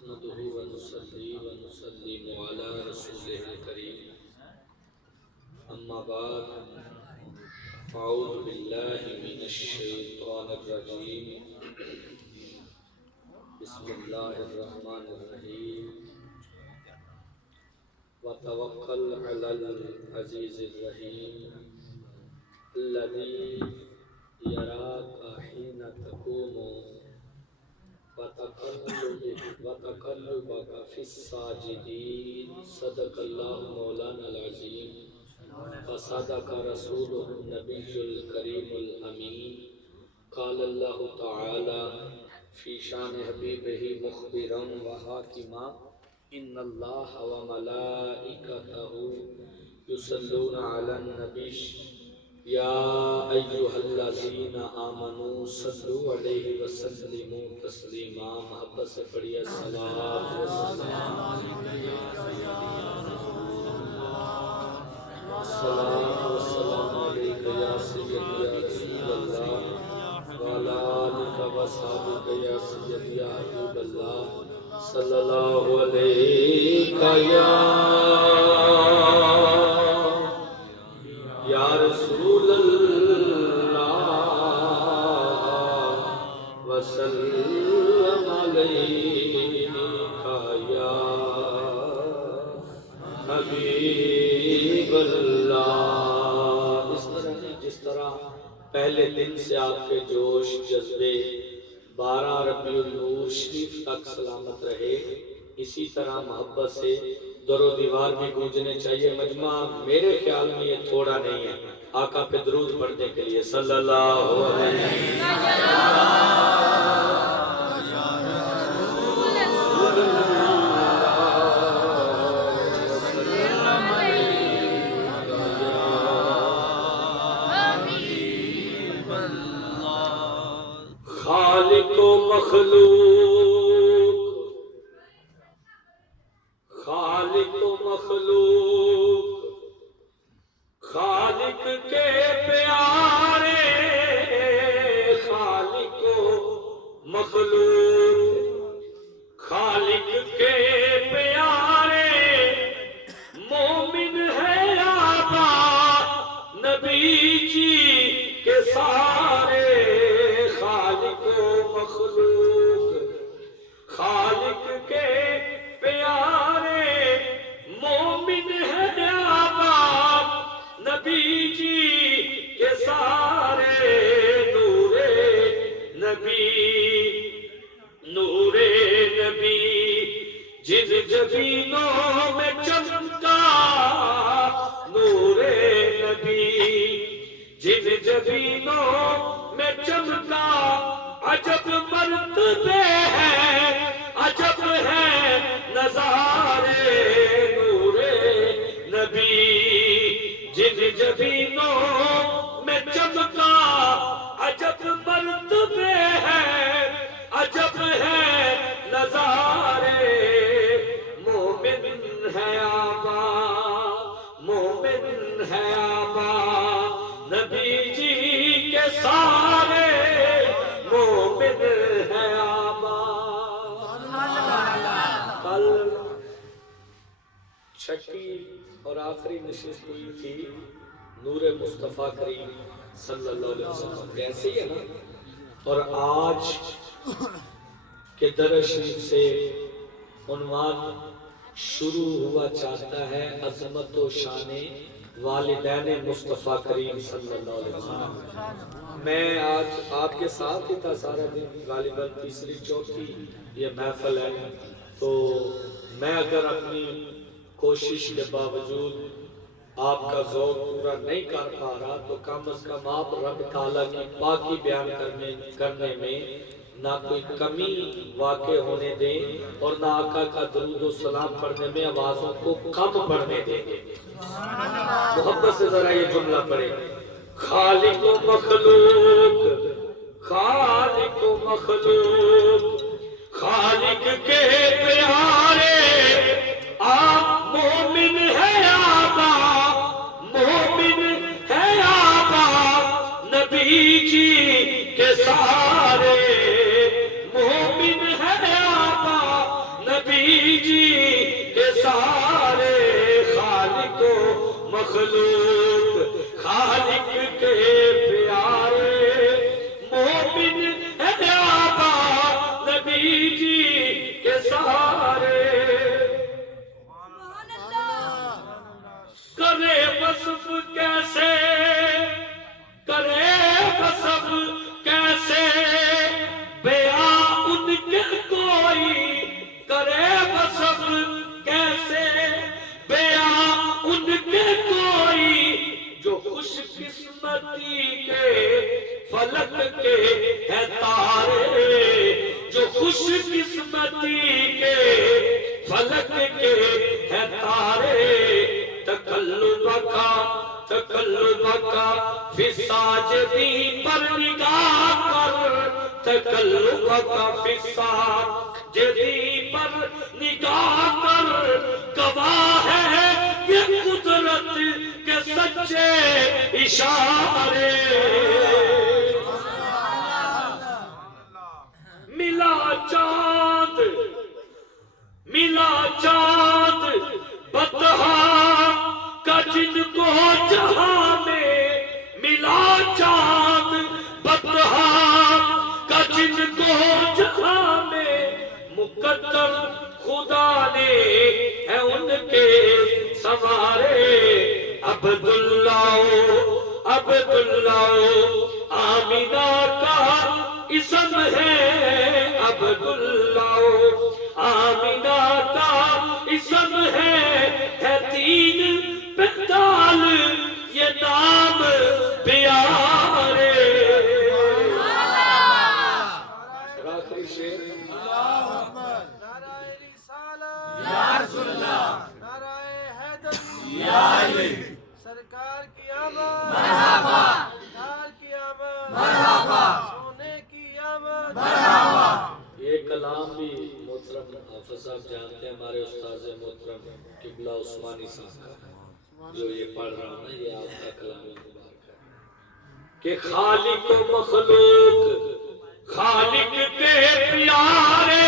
نحمده ونصلي ونسلم على رسوله الكريم اما بعد اعوذ بالله من الشیطان الرجیم بسم اللہ الرحمن الرحیم وتوکل علی العزیز الرحیم الذي يراك حين تقوم وتقلبك في الساجدين صدق الله مولانا العظيم وصدق رسوله النبي الكريم الأمين قال الله تعالى في شان حبيبه مخبرا وحاكما إن الله وملائكته يصلون على النبي يا أيها الذين آمنوا صلوا عليه وسلموا تسليما محبت سے پڑھیے صلاۃ و سلام علیک یا سیدی یا رسول اللہ وعلی آلک و صحبک یا سیدی یا حبیب اللہ صلی اللہ علیہ یا رسول اللہ وسلم علیک یا حبیب اللہ۔ اس طرح جس طرح پہلے دن سے آپ کے جوش جذبے 12 ربیع النور شریف تک سلامت رہے، اسی طرح محبت سے در و دیوار بھی گونجنے چاہیے۔ مجمع میرے خیال میں یہ تھوڑا نہیں ہے، آقا پہ درود پڑھنے کے لیے صلی اللہ علیہ خالق و مخلوق، خالق و مخلوق، خالق کے پیارے، خالق و مخلوق، خالق کے پیارے، مومن ہے آبا نبی جی کے سارے، خالق و مخلوق، خالق کے پیارے، مومن ہے آبا نبی جی کے سارے، نور نبی، نور نبی جن جبینوں میں چمکا، نور نبی جن جبینوں میں چمکا، عجب مرتبے ہیں، عجب ہے نظارے، نور نبی جن جبینوں میں چمکا، عجب مرتبے ہیں، عجب ہے نظارے، مومن ہے آبا، مومن ہے آبا نبی جی کے سارے، مومن ہے آبا۔ کل چھٹی اور آخری نشست ہوئی تھی نور مصطفیٰ کریم صلی اللہ علیہ وسلم، ایسے ہی ہے نا؟ اور آج کے درس شریف سے عنوان شروع ہوا چاہتا ہے عظمت و شان والدین مصطفیٰ کریم صلی اللہ علیہ وسلم۔ میں آج آپ کے ساتھ ہی تھا سارا دن، غالباً تیسری چوتھی یہ محفل ہے، تو میں اگر اپنی کوشش کے باوجود آپ کا ذوق پورا نہیں کر پا رہا تو کم از کم آپ رب تعالیٰ کی پاکی بیان کرنے میں نہ کوئی کمی واقع ہونے دیں اور نہ آقا کا درود و سلام پڑھنے میں آوازوں کو کم پڑھنے دیں۔ محبت سے ذرا یہ جملہ پڑھیں، خالق و مخلوق، خالق و مخلوق، خالق کے پیارے، آپ مومن ہے آبا، مومن ہے آبا نبی جی کے سارے، مومن ہے آبا نبی جی کے سارے خالق و مخلوق خالق کے پیارے مومن ہے آبا نبی جی کے سارے کرے وصف کیسے کرے وصف کیسے بیاں ان کے کوئی کرے وصف کیسے بیاں ان کے کوئی جو خوش قسمتی کے فلک کے ہے تارے جو خوش قسمتی کے فلک کے ہے تارے تقلب کا فی ساجدین پر نگاہ کر تقلب کا فی ساجدین پر نگاہ کر گواہ ہے یہ قدرت کے سچے اشارے ملا چاند بطحا کا جن کو جہاں میں ملا چاند بطحا کا جن کو جہاں میں مقدر خدا نے ہے ان کے سوارے عبداللہ آمینہ کا اسم ہے عبداللہ آمینہ کا اسم ہے تین پہتال یہ نام پیارے آخری شعر نعرہ رسالت یا رسول اللہ نعرہ حیدر یا علی سرکار کی آمد مرحبا دار کی آمد مرحبا سونے کی آمد مرحبا یہ کلام بھی محترم حافظ صاحب جانتے ہیں ہمارے استاذ محترم قبلہ عثمانی صاحب کا جو یہ پڑھ رہا ہوں نا یہ آپ کا کلام مبارک ہے کہ خالق و مخلوق خالق کے پیارے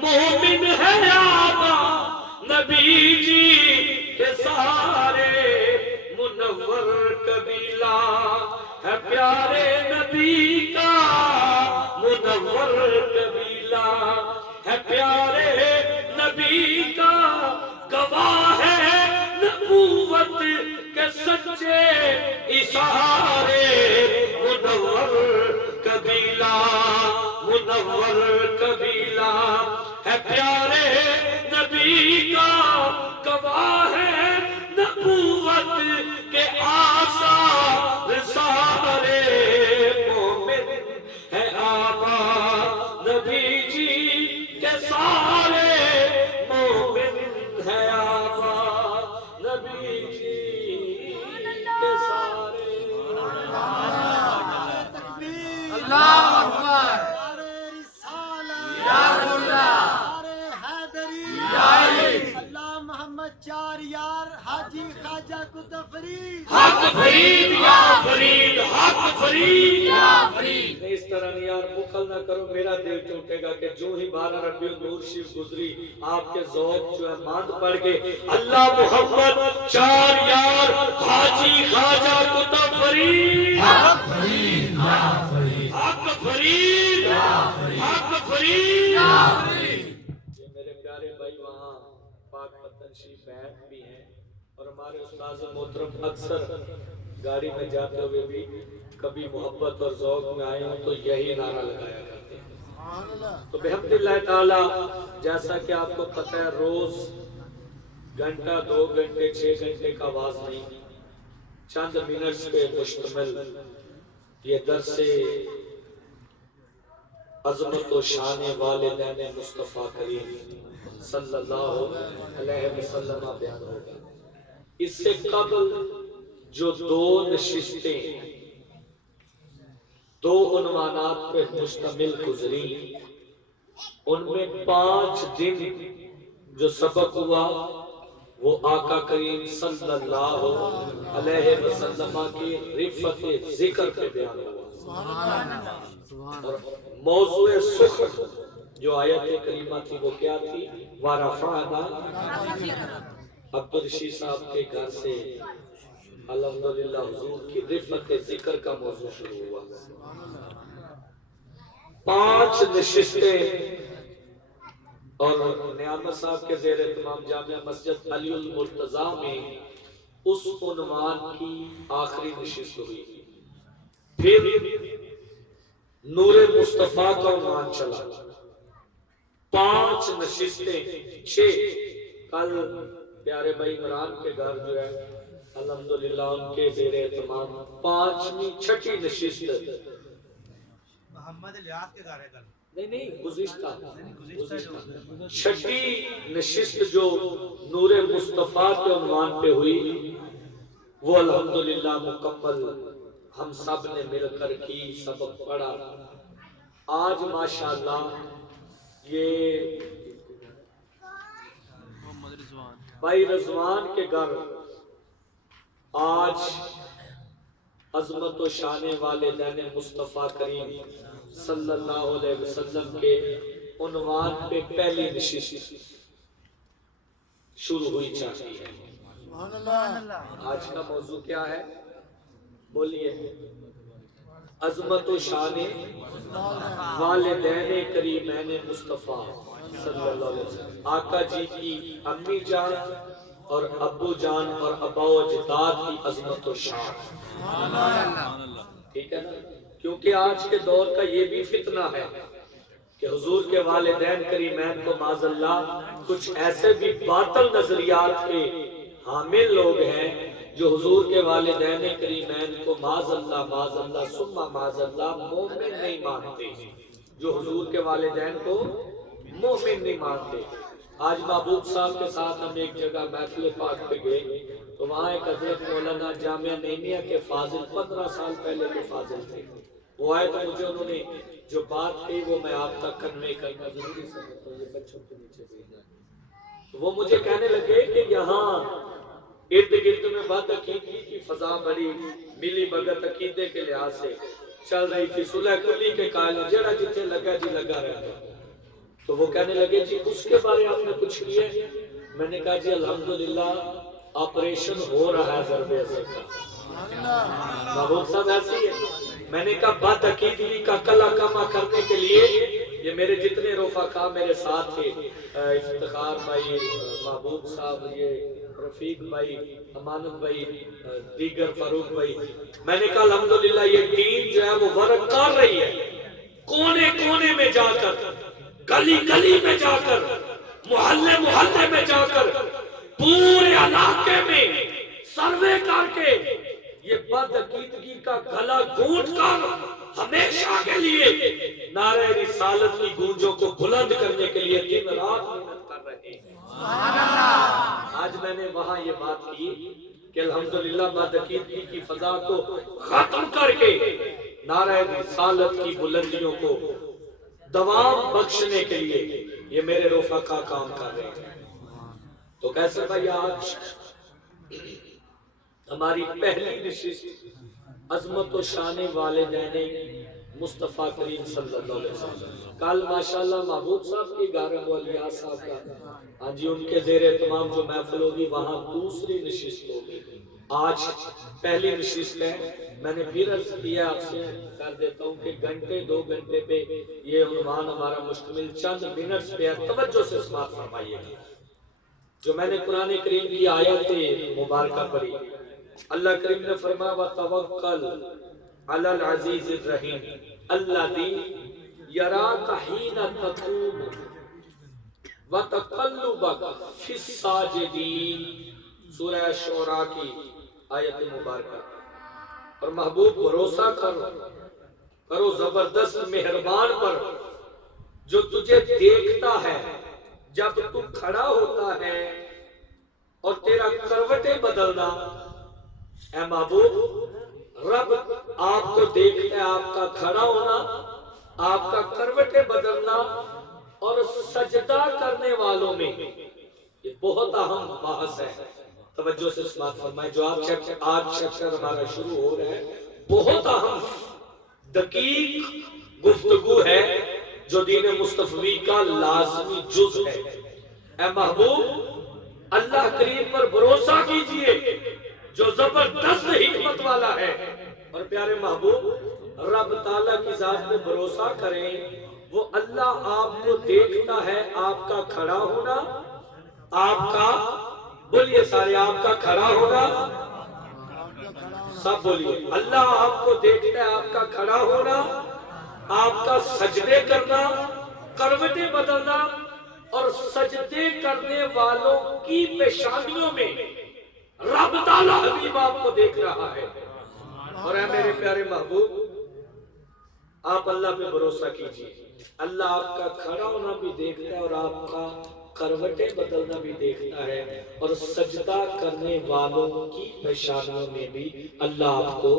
مومن ہے آبا نبی جی کے سارے منور قبیلہ ہے پیارے نبی کا منور قبیلہ ہے پیارے نبی کا گواہ ہے نبوت کے سچے اشارے منور قبیلہ ہے پیارے نبی کا گواہ ہے نبوت کے آثار سارے مومن ہے آبا نبی جی کے سارے مومن ہے آبا نبی جی کے سارے اللہ اکبر یا رسول اللہ یا علی اللہ محمد چار یار حاجی خواجہ قطب فرید حق فرید یا فرید حق فرید یا فرید اس طرح نہیں یار بخل نہ کرو میرا دل ٹوٹے گا کہ جو ہی 12 ربیع النور شریف گزری آپ کے ذوق جو ہے ماند پڑ گئے اللہ محمد چار یار حاجی خواجہ قطب فرید حق فرید یا فرید حق فرید یا فرید حق فرید یا فرید یہ میرے پیارے بھائی وہاں پاک پتن شریف بیٹھ بھی ہیں اور ہمارے استاذ محترم اکثر گاڑی میں جاتے ہوئے بھی کبھی محبت اور ذوق میں آئے ہوں تو یہی نعرہ لگایا کرتے ہیں تو بحمد اللہ تعالی جیسا کہ آپ کو پتہ ہے روز گھنٹہ 2 گھنٹے 6 گھنٹے کا آواز نہیں چند منٹس پہ مشتمل یہ درس عظمت و شان والدین مصطفیٰ کریم صلی اللہ علیہ وسلم بیان ہوگا اس سے قبل جو 2 نشستیں 2 عنوانات پہ مشتمل گزری ان میں 5 دن جو سبق ہوا وہ آقا کریم صلی اللہ علیہ وسلم کی رفت ذکر پہ بیان ہوا اور موضوع سخن جو آیت کریمہ تھی وہ کیا تھی؟ وَرَفَعْنَا عبدالرشید صاحب کے گھر سے الحمدللہ حضور کی رفعت ذکر کا موضوع شروع ہوا. 5 نشستیں اور نعمت صاحب کے زیر اہتمام جامعہ مسجد علی المرتضیٰ میں اس عنوان کی آخری نشست ہوئی. پھر نور مصطفیٰ کا عنوان چلا. 5 نشستیں 6 کل پیارے بھائی عمران کے گھر جو ہے الحمدللہ ان کے زیر اہتمام 5ویں 6ٹھی نشست محمد الیاس کے گھر ہے کل. نہیں گزشتہ 6ٹھی نشست جو نور مصطفیٰ کے عنوان پہ ہوئی وہ الحمدللہ مکمل ہم سب نے مل کر کی، سبق پڑھا. آج ماشاءاللہ یہ بھائی رضوان کے گھر آج عظمت و شان والدین مصطفیٰ کریم صلی اللہ علیہ وسلم کے عنوان پہ پہلی نشست شروع ہوئی چاہتی ہے. آج کا موضوع کیا ہے؟ بولیے. عظمت و شان والدین کریمین مصطفیٰ صلی اللہ علیہ وسلم. آقا جی کی امی جان اور ابو جان اور ابا و اجداد کی عظمت و شان. ٹھیک ہے نا؟ کیونکہ آج کے دور کا یہ بھی فتنہ ہے کہ حضور کے والدین کریمین کو معاذ اللہ کچھ ایسے بھی باطل نظریات کے حامل لوگ ہیں جو حضور کے والدین کریمین کو معاذ اللہ ثم معاذ اللہ مومن نہیں مانتے، جو حضور کے والدین کو مومن نہیں مانتے. آج محبوب صاحب کے ساتھ ہم ایک جگہ محفل پاک پہ گئے تو وہاں ایک حضرت مولانا جامعہ نعیمیہ کے فاضل 15 سال پہلے کے فاضل تھے. وہ آئے تو مجھے انہوں نے جو بات کی وہ میں آپ تک کنوے کرنا ضروری سمجھتا ہوں. یہ بچوں کے نیچے بھیجنا ہے. تو وہ مجھے کہنے لگے کہ یہاں ارد گرد میں بد عقیدگی کی فضا بڑی ملی بگت عقیدے کے لحاظ سے چل رہی تھی. صلح کلی کے قائل جڑا جتنے لگا جی لگا رہتا. تو وہ کہنے لگے جی اس کے بارے آپ نے کچھ کیا؟ میں نے کہا جی الحمدللہ آپریشن ہو رہا ہے ضرب اثر کا. محبوب صاحب ایسی ہے. میں نے کہا بد عقیدگی کا کلا کما کرنے کے لیے یہ میرے جتنے رفقا میرے ساتھ تھے، افتخار بھائی، محبوب صاحب، یہ رفیق بھائی، امانت بھائی، دیگر فاروق بھائی، میں نے کہا الحمدللہ یہ ٹیم جو ہے وہ ورک کر رہی ہے. کونے کونے میں جا کر، گلی گلی میں جا کر، محلے محلے میں جا کر، پورے علاقے میں سروے کر کے یہ بد عقیدگی کا گلا گھونٹ کر ہمیشہ کے لیے نعرہ رسالت کی گونجوں کو بلند کرنے کے لیے دن رات محنت کر رہے ہیں. آج میں نے وہاں یہ بات کی کہ الحمدللہ بد عقیدگی کی فضا کو ختم کر کے نعرہ رسالت کی بلندیوں کو دوام بخشنے کے لیے یہ میرے رفقا کام کر رہے ہیں. تو کیسے بھائی آج ہماری پہلی نشست عظمت و شان والدین مصطفیٰ کریم صلی اللہ علیہ وسلم. کل ماشاءاللہ محبوب صاحب کی گارم والیاء صاحب کا ہاں جی ان کے زیر اہتمام جو محفل ہوگی وہاں دوسری نشست ہوگی. آج پہلی نشست ہے. میں نے پھر عرض کیا آپ سے کر دیتا ہوں کہ گھنٹے 2 گھنٹے پہ یہ عنوان ہمارا مشتمل چند منٹس پہ ہے. توجہ سے سماعت فرمائیے گا. جو میں نے قرآن کریم کی آیت مبارکہ پڑھی، اللہ کریم نے فرمایا وَتَوَكَّلْ عَلَى الْعَزِيزِ الرَّحِيمِ الَّذِي يَرَاكَ حِينَ تَقُومُ وَتَقَلُّبَكَ فِي السَّاجِدِينَ. سورہ شعراء کی آیت مبارکہ. اور محبوب بھروسہ کرو زبردست مہربان پر جو تجھے دیکھتا ہے جب تو کھڑا ہوتا ہے اور تیرا کروٹیں بدلنا. اے محبوب رب آپ کو دیکھتا ہے، آپ کا کھڑا ہونا، آپ کا کروٹیں بدلنا اور سجدہ کرنے والوں میں. یہ بہت اہم بحث ہے. توجہ سے سماعت فرمائیں. جو آج چیپٹر ہمارا شروع ہو رہا ہے بہت اہم دقیق گفتگو ہے جو دین مصطفی کا لازمی جز ہے۔ اے محبوب اللہ کریم پر بھروسہ کیجئے جو زبردست حکمت والا ہے۔ اور پیارے محبوب رب تعالیٰ کی ذات پہ بھروسہ کریں، وہ اللہ آپ کو دیکھتا ہے، آپ کا کھڑا ہونا، آپ کا بولیے سارے، آپ کا کھڑا ہونا، سب بولیے، اللہ آپ کو دیکھتا ہے، آپ کا کھڑا ہونا، آپ کا سجدے کرنا، کروٹیں بدلنا، اور سجدے کرنے والوں کی پیشانیوں میں رب تعالیٰ حبیب آپ کو دیکھ رہا ہے۔ اور اے میرے پیارے محبوب آپ اللہ پہ بھروسہ کیجئے، اللہ آپ کا کھڑا ہونا بھی دیکھتا ہے اور آپ کا کروٹیں بدلنا بھی دیکھتا ہے، اور سجدہ کرنے والوں کی پیشانیوں میں بھی اللہ آپ کو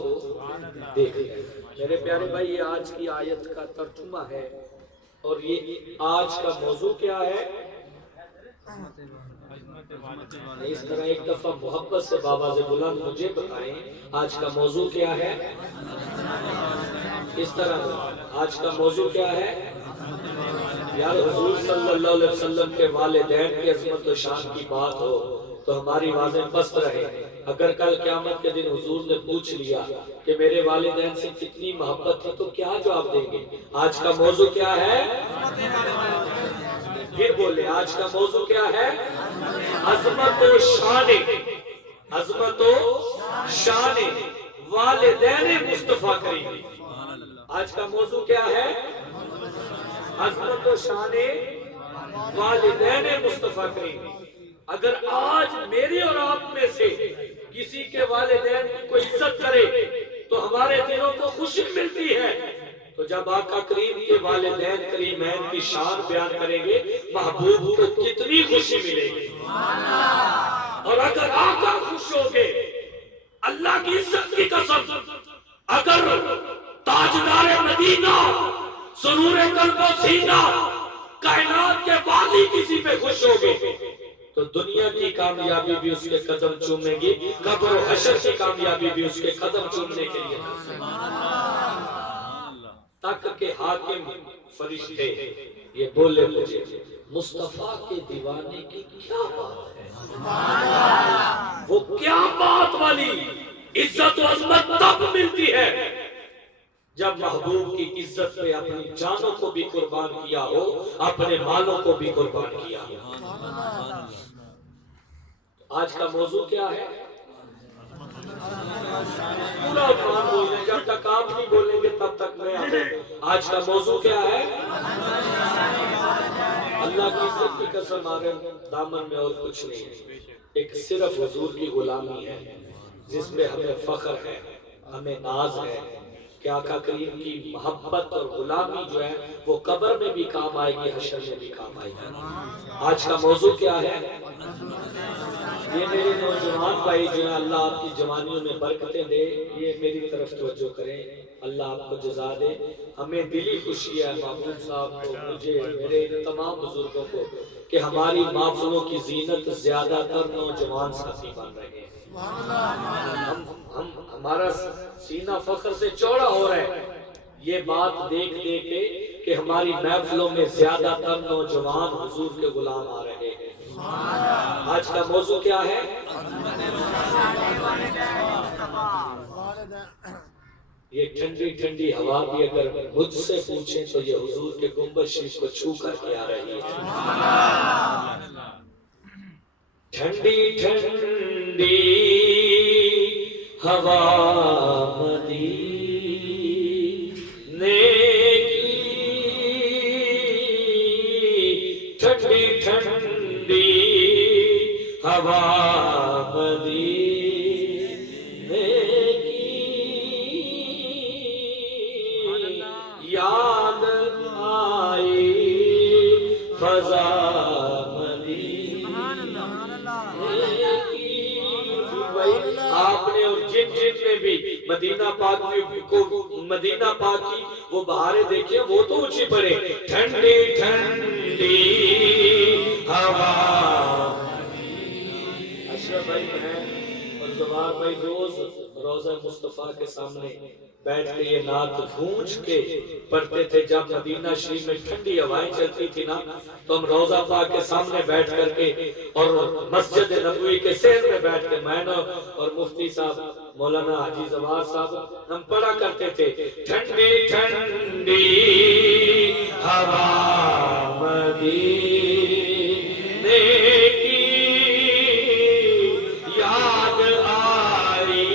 دیکھتا ہے۔ میرے پیارے بھائی یہ آج کی آیت کا ترجمہ ہے، اور یہ آج کا موضوع کیا ہے؟ اس طرح ایک دفعہ محبت سے بابا سے بلند مجھے بتائیں آج کا موضوع کیا ہے؟ اس طرح آج کا موضوع کیا ہے؟ یار حضور صلی اللہ علیہ وسلم کے والدین کی عظمت و شان کی بات ہو تو ہماری آوازیں پست رہے۔ اگر کل قیامت کے دن حضور نے پوچھ لیا کہ میرے والدین سے کتنی محبت تھی تو کیا جواب دیں گے؟ آج کا موضوع کیا ہے؟ پھر بولے آج کا موضوع کیا ہے؟ عظمت و شان، عظمت و شان والدین مصطفیٰ کریم۔ آج کا موضوع کیا ہے؟ عظمت و شان والدین مصطفیٰ کریم۔ اگر آج میرے اور آپ میں سے کسی کے والدین کی کوئی عزت کرے تو ہمارے دلوں کو خوشی ملتی ہے، تو جب آقا کریم کے والدین کریمین کی شان بیان کریں گے محبوب کو کتنی خوشی ملے گی۔ اور اگر آقا خوش ہو گے اللہ کی عزت کی قسم، اگر تاجدار مدینہ سرور قلب و سینہ کائنات کے والی کسی پہ خوش ہو گے تو دنیا کی کامیابی بھی اس کے قدم چومیں گی، قبر و حشر کی کامیابی بھی اس کے قدم چومنے کے لیے تک کہ حاکم فرشتے یہ بولے مجھے مصطفیٰ کے دیوانے کی کیا بات ہے؟ وہ کیا بات والی عزت و عظمت تب ملتی ہے جب محبوب کی عزت پہ اپنی جانوں کو بھی قربان کیا ہو، اپنے مالوں کو بھی قربان کیا ہو۔ آج کا موضوع کیا ہے؟ پورا عنوان بولیں، جب تک آپ نہیں بولیں گے تب تک میں آج کا موضوع کیا ہے؟ اللہ کی عزت کی قسم آگے دامن میں اور کچھ نہیں ہے، ایک صرف حضور کی غلامی ہے جس میں ہمیں فخر ہے، ہمیں ناز ہے کہ آقا کریم کی محبت اور غلامی جو ہے وہ قبر میں بھی کام آئے گی، حشر میں بھی کام آئے گی۔ آج کا موضوع کیا ہے؟ یہ میرے نوجوان بھائی جو ہیں اللہ آپ کی جوانیوں میں برکتیں دے، یہ میری طرف توجہ کریں، اللہ آپ کو جزا دے۔ ہمیں دلی خوشی ہے محمود صاحب کو، مجھے، میرے تمام بزرگوں کو کہ ہماری محفلوں کی زینت زیادہ تر نوجوان ساتھی بن رہے ہیں۔ ہمارا سینہ فخر سے چوڑا ہو رہا ہے یہ بات دیکھ دیکھ کے کہ ہماری محفلوں میں زیادہ تر نوجوان حضور کے غلام آ رہے ہیں۔ آج کا موضوع کیا ہے؟ یہ ٹھنڈی ٹھنڈی ہوا بھی اگر مجھ سے پوچھیں تو یہ حضور کے گنبد شریف کو چھو کر کے آ رہی ہے۔ ٹھنڈی ٹھنڈی ہوا مدینے کی، ٹھنڈی ٹھنڈی ہوا مدینے کی، یاد آئی فضا آپ نے اور جن جن میں بھی مدینہ پاک کو مدینہ پاک کی وہ بہاریں دیکھیں وہ تو اونچی پڑے، ٹھنڈی ٹھنڈی ہوا۔ اشرف بھائی ہیں اور زبار بھائی روز روضہ مصطفیٰ کے سامنے بیٹھ کے یہ نعت گونج کے پڑھتے تھے جب مدینہ شریف میں ٹھنڈی ہوائیں چلتی تھی نا تو ہم روضہ پاک کے سامنے بیٹھ کر کے اور مسجد نبوی کے سیر میں بیٹھ کے میں اور مفتی صاحب مولانا حاجی زوار صاحب ہم پڑھا کرتے تھے ٹھنڈی ٹھنڈی ہوا مدینے کی یاد آئی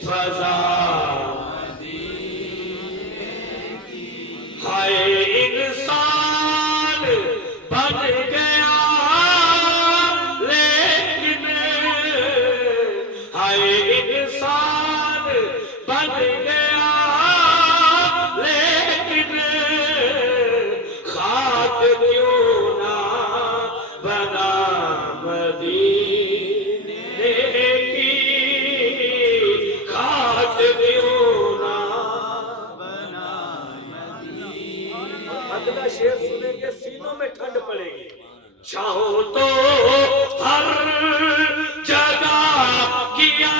فضا ہائے انسان بن گیا لیکن ہائے انسان بن گیا لیکن خاک کیوں نہ بنا مدینے کی خاک کیوں نہ اگلا شعر سنیں گے سینوں میں ٹھنڈ پڑے گی چاہو تو ہر جگہ کیا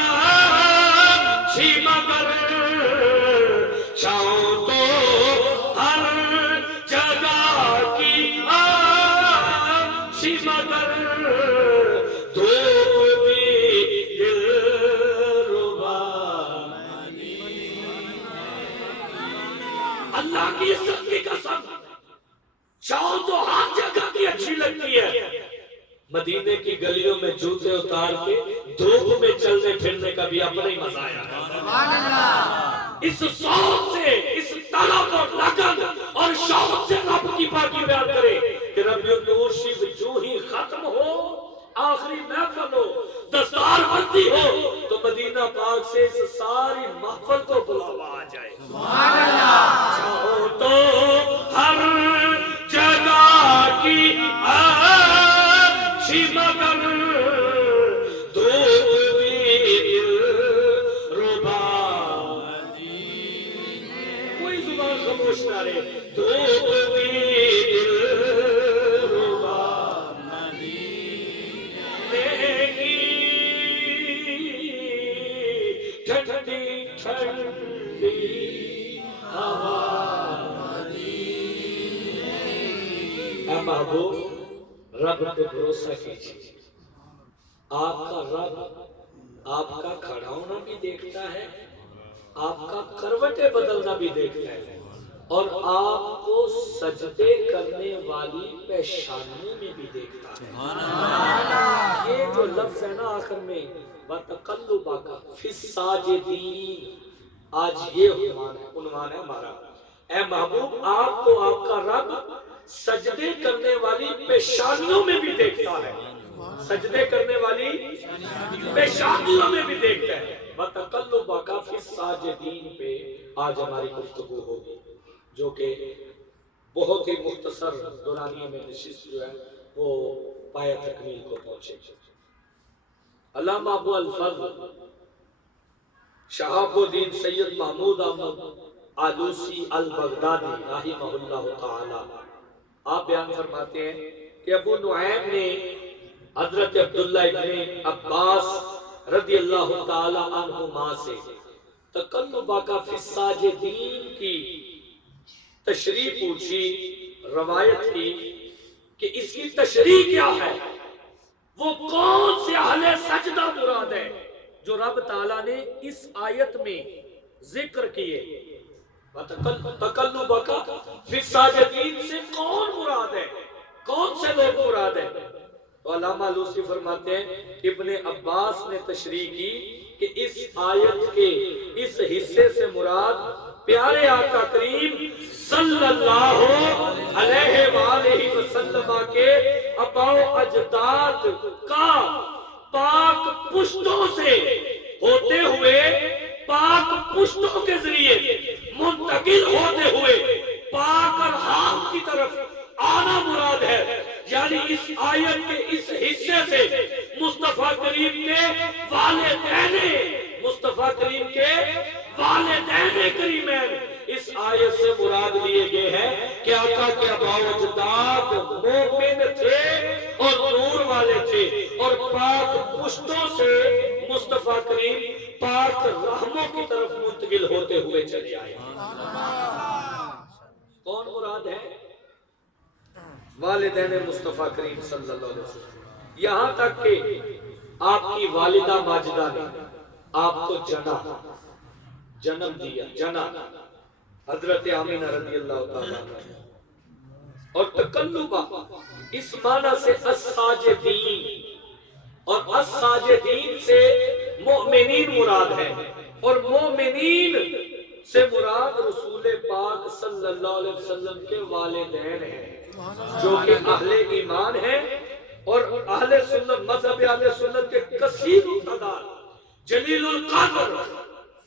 چھی مگر چاہو تو ہر جگہ کیا چھی مگر دھوپ بھی دل ربا اللہ کی عزت کی قسم چاہو تو ہر جگہ کی اچھی لگتی ہے مدینے کی گلیوں میں جوتے اتار کے دھوپ میں چلنے پھرنے کا بھی اپنا ہی مزہ آیا اس شوق سے اس طلب اور لگن اور شوق سے رب کی پاکی بیان کرے کہ ربیع النور شریف جو ہی ختم ہو آخری محفل ہو دستار بندی ہو تو مدینہ پاک سے اس ساری محفل کو بلاوا آ جائے سبحان اللہ چاہو تو ہر جگہ کی اچھی مگر دھوپ بھی دل ربا کوئی زبان خاموش نہ رہے دھوپ بھی دل ربا ٹھنڈی ٹھنڈی ہوا اے محبوب رب پہ بھروسہ کیجیے آپ کا رب آپ کا کھڑا ہونا بھی دیکھتا ہے آپ کا کروٹیں بدلنا بھی دیکھتا ہے اور آپ کو سجدے کرنے والی پیشانیوں میں بھی دیکھتا ہے یہ جو لفظ ہے نا آخر میں وَتَقَلُّبَكَ فِي السَّاجِدِينَ آج یہ عنوان ہے ہمارا اے محبوب آپ کو آپ کا رب سجدے کرنے والی پیشانیوں میں بھی دیکھتا ہے سجدے کرنے والی پیشانیوں میں بھی دیکھتا ہے وَتَقَلُّبَكَ فِي السَّاجِدِينَ پہ آج ہماری گفتگو ہوگی جو کہ بہت ہی مختصر دورانیہ میں نشست جو ہے وہ پایہ تکمیل کو پہنچے علامہ ابو الفضل شہاب الدین سید محمود احمد آلوسی البغدادی رحمہ اللہ تعالی آپ بیان فرماتے ہیں کہ ابو نعیم نے حضرت عبداللہ ابن عباس رضی اللہ تعالی عنہما سے تقلبک فی الساجدین کی تشریح پوچھی روایت کی کہ اس کی تشریح کیا ہے وہ کون سے اہل سجدہ مراد ہے جو رب تعالیٰ نے اس آیت میں ذکر کیے تقلبک فی الساجدین سے کون مراد ہے کون سے لوگ مراد ہے تو علامہ آلوسی فرماتے ہیں ابن عباس نے تشریح کی کہ اس آیت کے اس حصے سے مراد پیارے آقا کریم صلی اللہ علیہ وآلہ وسلم کے آباء و اجداد کا پاک پشتوں سے ہوتے ہوئے پاک پشتوں کے ذریعے منتقل ہوتے ہوئے پاک ارحام کی طرف آنا مراد ہے یعنی اس آیت کے اس حصے سے مصطفیٰ کریم کے والدین کریمین اس آیت سے مراد لیے گئے ہیں کہ آقا کے آباء و اجداد مومن تھے اور نور والے تھے اور پاک پشتوں سے مصطفیٰ کریم پاک رحموں کی طرف منتقل ہوتے ہوئے چلے آئے مراد ہے والدین مصطفیٰ کریم صلی اللہ علیہ وسلم، یہاں تک کہ آپ کی والدہ ماجدہ نے آپ کو جنم دیا، جنا حضرت آمینہ رضی اللہ تعالیٰ عنہ، اور تقلبہ اس معنی سے الساجدین، اور الساجدین سے مؤمنین مراد ہے، اور مومنین سے مراد رسول پاک صلی اللہ علیہ وسلم کے والدین ہیں جو کہ اہل ایمان ہیں، اور اہل سنت مذہب اہل سنت کے کثیر تعداد جلیل القدر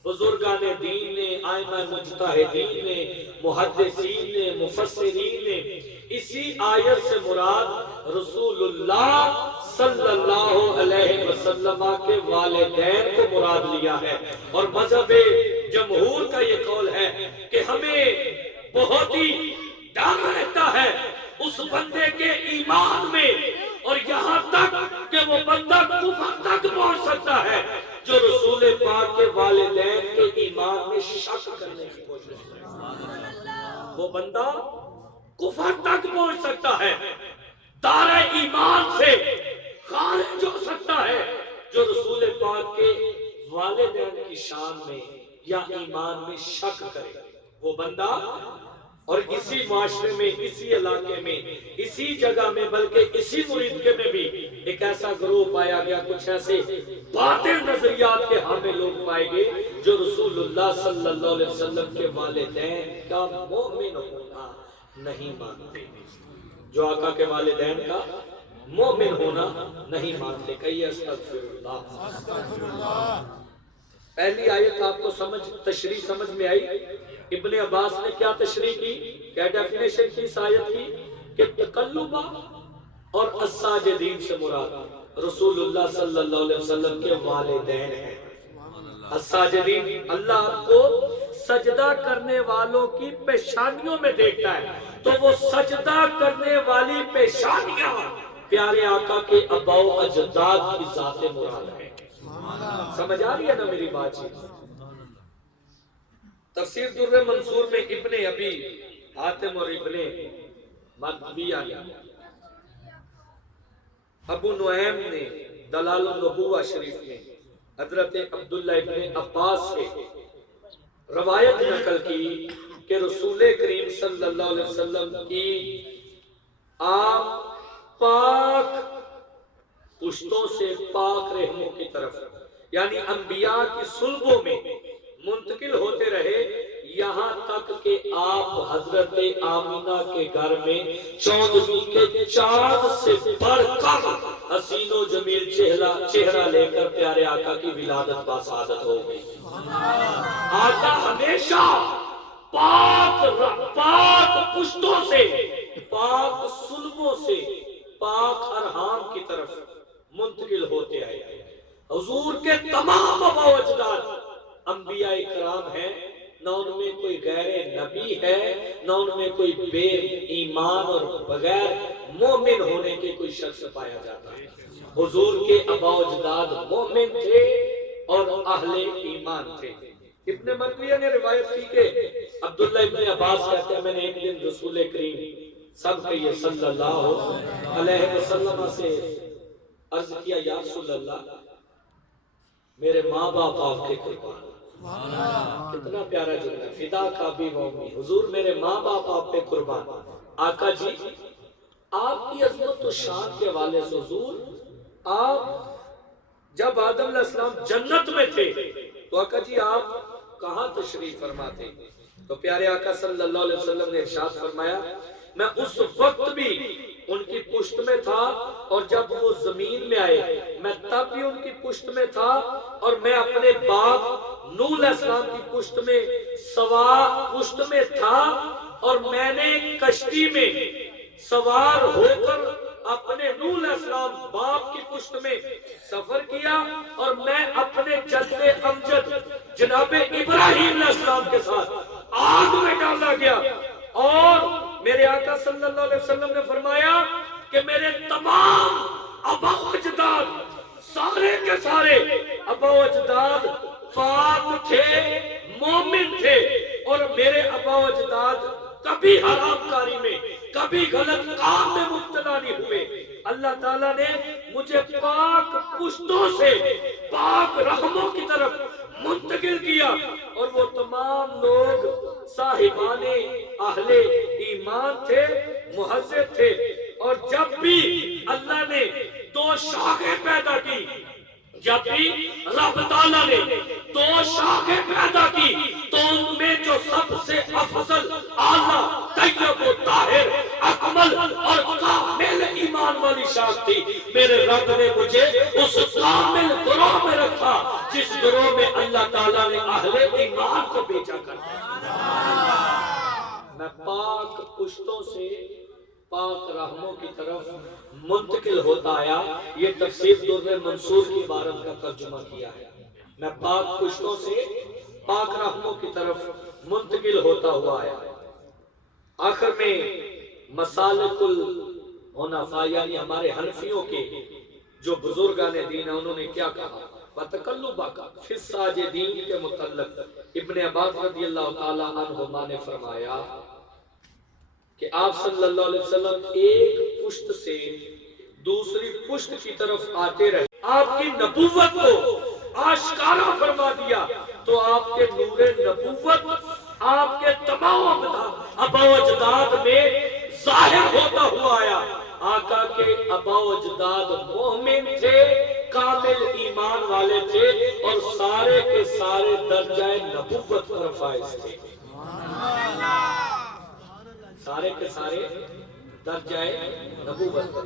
بزرگان دین نے، ائمہ مجتہدین نے، محدثین نے، مفسرین نے اسی آیت سے مراد رسول اللہ صلی اللہ علیہ وسلم کے والدین کو مراد لیا ہے، اور مذہب جمہور کا یہ قول ہے کہ ہمیں بہت ہی ڈر رہتا ہے اس بندے کے ایمان میں، اور یہاں تک کہ وہ بندہ کفر تک پہنچ سکتا ہے جو رسول پاک کے والدین کے ایمان میں شک کرنے کی کوشش کرے، وہ بندہ کفر تک پہنچ سکتا ہے، دار ایمان سے خارج ہو سکتا ہے جو رسول پاک کے والدین کی شان میں یا ایمان میں شک کرے، وہ بندہ۔ اور اسی معاشرے میں، اسی علاقے میں، اسی جگہ میں، بلکہ اسی مریدکے میں بھی ایک ایسا گروہ پایا گیا، کچھ ایسے باطل نظریات کے حامل لوگ پائے گئے جو رسول اللہ صلی اللہ علیہ وسلم کے والدین کا مومن ہونا نہیں مانتے، جو آقا کے والدین کا مومن ہونا نہیں مانتے۔ کہیے استغفر اللہ۔ پہلی آیت آپ کو تشریح سمجھ میں آئی؟ ابن عباس نے کیا تشریح کی، کیا ڈیفینیشن کی اس آیت کی کہ تقلبہ اور الساجدین سے مراد رسول اللہ صلی اللہ علیہ وسلم کے والدین ہیں۔ الساجدین، اللہ آپ کو سجدہ کرنے والوں کی پیشانیوں میں دیکھتا ہے، تو وہ سجدہ کرنے والی پیشانیاں پیارے آقا کے آبا و اجداد کی ذات مراد ہے۔ سمجھ آ رہی ہے نا میری بات چیت؟ تفسیر در منصور میں ابن ابی حاتم اور ابن مدویہ نے، ابو نعیم نے دلال النبوہ شریف میں حضرت عبداللہ ابن عباس سے روایت نقل کی کہ رسول کریم صلی اللہ علیہ وسلم کی آپ پاک پشتوں سے پاک رحموں کی طرف، یعنی انبیاء کی صلبوں میں منتقل ہوتے رہے، یہاں تک کہ آپ حضرت آمینہ کے گھر میں چودھویں کے چاند سے بڑھ کر حسین و جمیل چہرہ لے کر پیارے آقا کی ولادت باسعادت ہو گئی۔ آقا ہمیشہ پاک پشتوں سے، پاک صلبوں سے پاک ارحام کی طرف منتقل ہوتے آئے۔ حضور کے تمام آبا و اجداد انبیاء کرام ہیں، نہ ان میں کوئی غیر نبی ہے، نہ ان میں کوئی بے ایمان اور بغیر مومن ہونے کے کوئی شخص پایا جاتا ہے۔ حضور کے آبا و اجداد مومن تھے اور اہل ایمان تھے۔ ابن مدویہ نے روایت کی کہ عبداللہ ابن عباس کہتے ہیں میں نے ایک دن رسول کریم سب کہیے صلی اللہ علیہ وسلم سے عرض کیا، یا رسول اللہ میرے ماں باپ آپ کے قربان۔ کتنا پیارا جملہ، فدا کا بھی مومی، حضور میرے ماں باپ آپ پہ قربان۔ آقا جی آپ کی عظمت و شان کے حوالے سے حضور، آپ جب آدم علیہ السلام جنت میں تھے تو آقا جی آپ کہاں تشریف فرما تھے؟ تو پیارے آقا صلی اللہ علیہ وسلم نے ارشاد فرمایا میں اس وقت بھی ان کی پشت میں تھا، اور جب وہ زمین میں آئے میں تب بھی ان کی پشت میں تھا، اور میں اپنے باپ نوح علیہ السلام کی پشت میں تھا، اور میں نے کشتی میں سوار ہو کر اپنے نوح علیہ السلام باپ کی پشت میں سفر کیا، اور میں اپنے جد امجد جناب ابراہیم علیہ السلام کے ساتھ آگ میں ڈالا گیا، اور میرے آقا صلی اللہ علیہ وسلم نے فرمایا کہ میرے تمام آبا و اجداد سارے کے سارے آبا و اجداد پاک تھے، مومن تھے، اور میرے آبا و اجداد کبھی حرام کاری میں، کبھی غلط کام میں مبتلا نہیں ہوئے۔ اللہ تعالیٰ نے مجھے پاک پشتوں سے پاک رحموں کی طرف منتقل کیا، اور وہ تمام لوگ صاحبان اہل ایمان تھے، مہذب تھے۔ اور جب بھی اللہ نے دو شاخیں پیدا کی، جب بھی رب تعالیٰ نے دو شاخیں پیدا کی، تو ان میں جو سب سے افضل، اعلیٰ، طیب و طاہر، اکمل اور کامل ایمان والی شاخ تھی، میرے رب نے مجھے اس کامل گروہ میں رکھا جس گروہ میں اللہ تعالیٰ نے اہل ایمان کو بھیجا کرتا۔ میں پاک پشتوں سے پاک رحموں کی طرف منتقل ہوتا آیا۔ یہ تفسیر در منصور کی عبارت کا ترجمہ کیا ہے۔ میں پاک پشتوں سے پاک رحموں کی طرف منتقل ہوتا ہوا آیا۔ آخر میں مسالک الحنفاء یعنی ہمارے حنفیوں کے جو بزرگان دین ہیں، انہوں نے کیا کہا؟ وَتَقَلُّبَكَ فِي السَّاجِدِينَ کے متعلق ابن عباس رضی اللہ تعالی عنہما نے فرمایا کہ آپ صلی اللہ علیہ وسلم ایک پشت سے دوسری پشت کی طرف آتے رہے، آپ کی نبوت کو آشکارا فرما دیا، تو آپ کے نور نبوت آپ کے تمام آبا و اجداد میں ظاہر ہوتا ہوا آیا۔ آقا کے آبا و اجداد مومن تھے، کامل ایمان والے تھے، اور سارے کے سارے درجہ نبوت پر فائز تھے۔ سارے کے سارے درجہ نبوت پر۔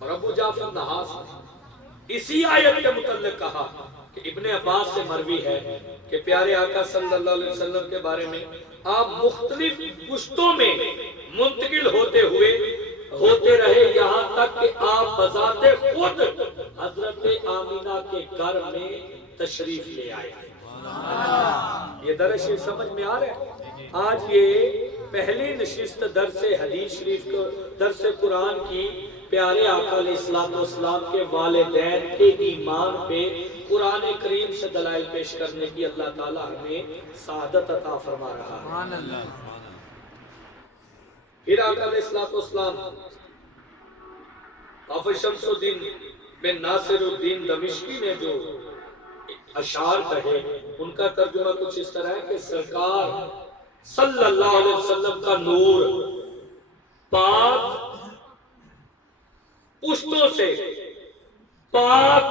اور ابو جعفر نحاس نے اسی آیت کے متعلق کہا کہ ابن عباس سے مروی ہے کہ پیارے آقا صلی اللہ علیہ وسلم کے بارے میں آپ مختلف پشتوں میں منتقل ہوتے رہے، یہاں تک کہ آپ بذات خود حضرت آمینہ کے گھر میں تشریف لے آئے۔ یہ درس سمجھ میں آ رہا ہے؟ آج یہ پہلی نشست درس حدیث شریف کو، درس قرآن کی، پیارے آقا علیہ السلام کے والدین کے ایمان پہ قرآن کریم سے دلائل پیش کرنے کی اللہ تعالیٰ ہمیں سعادت عطا فرما رہا ہے۔ پھر آقا علیہ السلام حافظ شمس الدین بن ناصر الدین دمشقی نے جو اشعار کہے، ان کا ترجمہ کچھ اس طرح ہے کہ سرکار صلی اللہ علیہ وسلم کا نور پاک پشتوں سے پاک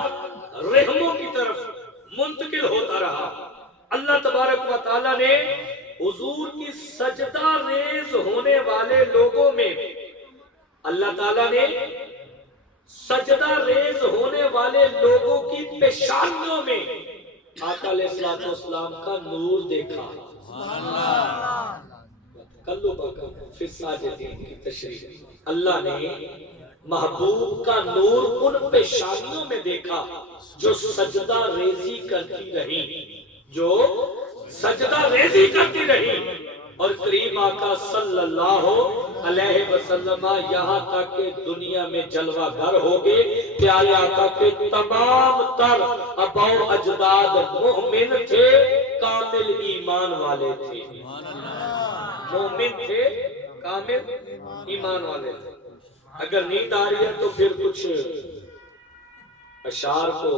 رحموں کی طرف منتقل ہوتا رہا۔ اللہ تبارک و تعالیٰ نے حضور کی سجدہ ریز ہونے والے لوگوں میں، اللہ تعالیٰ نے سجدہ ریز ہونے والے لوگوں کی پیشانیوں میں آقا علیہ السلام کا نور دیکھا۔ فی الساجدین کی تشریح، اللہ نے محبوب کا نور ان پیشانیوں میں دیکھا جو سجدہ ریزی کرتی رہی، جو سجدہ ریزی کرتی رہی۔ اور کریم آقا صلی اللہ علیہ وسلم یہاں تک کہ دنیا میں جلوہ گر ہو گئے، پیارے آقا کے تمام تر آبا و اجداد مومن تھے، کامل ایمان والے تھے، مومن تھے، کامل ایمان والے تھے۔ اگر نیند آ رہی ہے تو پھر کچھ اشعار کو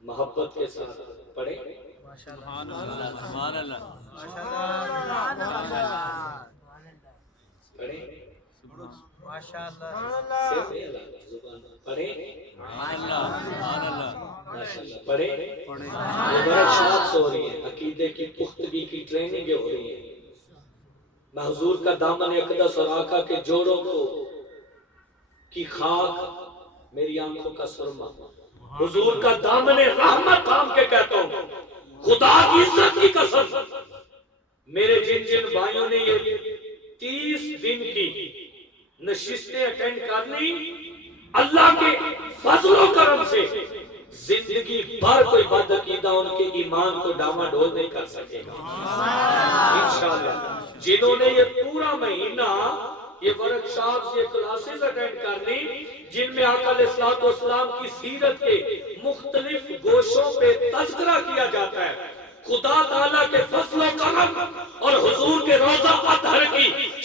محبت کے ساتھ پڑھیں۔ سبحان اللہ، سبحان اللہ، پڑھیں، پڑھیں۔ یہ ورکشاپس ہو رہی ہیں، عقیدے کی پختگی کی ٹریننگ ہو رہی ہے۔ میں حضور کا دامن اقدس اور آقا کے جوڑوں کی خاک میری آنکھوں کا سرما، حضور کا دامن رحمت تھام کے کہتا ہوں، خدا کی عزت کی قسم، میرے جن بھائیوں نے یہ 30 دن کی نشستیں اٹینڈ کر لی، اللہ کے فضل و کرم سے زندگی بھر کوئی بد عقیدہ ان کے ایمان کو ڈاما ڈول نہیں کر سکے گا انشاءاللہ۔ جنہوں نے یہ پورا مہینہ یہ ورکشاپس، یہ کلاسز اٹینڈ کر لی، جن میں آقا علیہ السلام کی سیرت کے مختلف گوشوں پہ تذکرہ کیا جاتا ہے، خدا تعالیٰ کے فضل و کرم اور حضور کے روضہ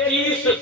30